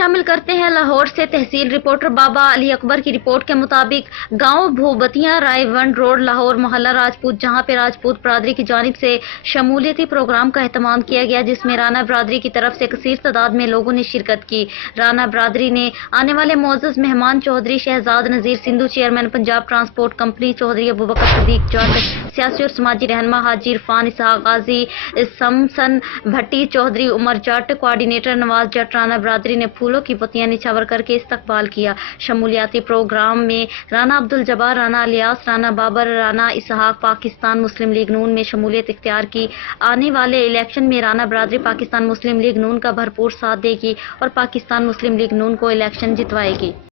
شامل کرتے ہیں لاہور سے تحصیل رپورٹر بابا علی اکبر کی رپورٹ کے مطابق گاؤں بھوبتیاں رائے ون روڈ لاہور محلہ راجپوت جہاں پہ راجپوت برادری کی جانب سے شمولیتی پروگرام کا اہتمام کیا گیا جس میں رانا برادری کی طرف سے کثیر تعداد میں لوگوں نے شرکت کی۔ رانا برادری نے آنے والے معزز مہمان Chaudhry Shahzad Nazir Sandhu chairman Punjab transport company, Chaudhry Abubakar Siddique Jatt سیاسی اور سماجی رہنما، حاجی عرفان اسحاق غازی، سمسن بھٹی، چودھری عمر جٹ، کوآرڈینیٹر نواز جٹ، رانا برادری نے پھولوں کی پتیاں نچھاور کر کے استقبال کیا۔ شمولیاتی پروگرام میں رانا عبدالجبار، رانا الیاس، رانا بابر، رانا اسحاق پاکستان مسلم لیگ نون میں شمولیت اختیار کی۔ آنے والے الیکشن میں رانا برادری پاکستان مسلم لیگ نون کا بھرپور ساتھ دے گی اور پاکستان مسلم لیگ نون کو الیکشن جتوائے گی۔